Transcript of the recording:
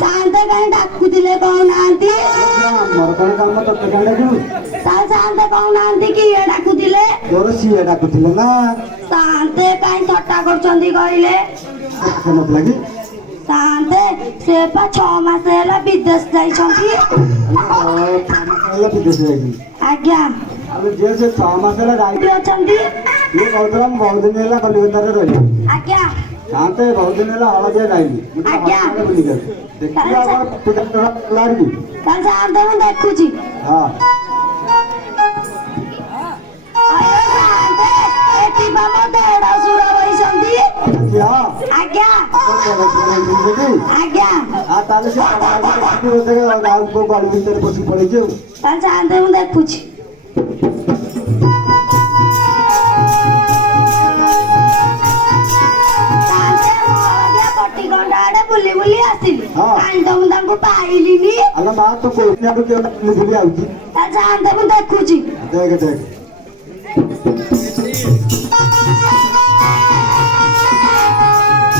शांत कहीं डाकुले कौन आंटी मरकण काम तो कने को शांत कौन आंटी की ये डाकुले तोर सी डाकुले ना शांत कहीं थट्टा करचंदी कहले मत लगी शांत से 6 मास हैला विदेश जाई छंती हैला विदेश जाई आज्ञा अब जे से 6 मास हैला जाई छंती ये कहतरम बहुत दिन हैला कलिकता रे रही आज्ञा शांत बहुत दिन हैला हळदिया जाई आज्ञा देखिया अब पूजा लागी कल शांत में देखुची हां आयो शांत एटी बाबा देड़ा सुरा वही छंती क्या आज्ञा आज्ञा आ ताले से होते गांव को बालू भीतर बसी पड़ी जे कल शांत में देखुची बुली बुली आसिली आंदा मुंदा को पाइलिनी अल्लाह मां तो कोई ना तो के भूली आउची ता जानते मु देखुची देख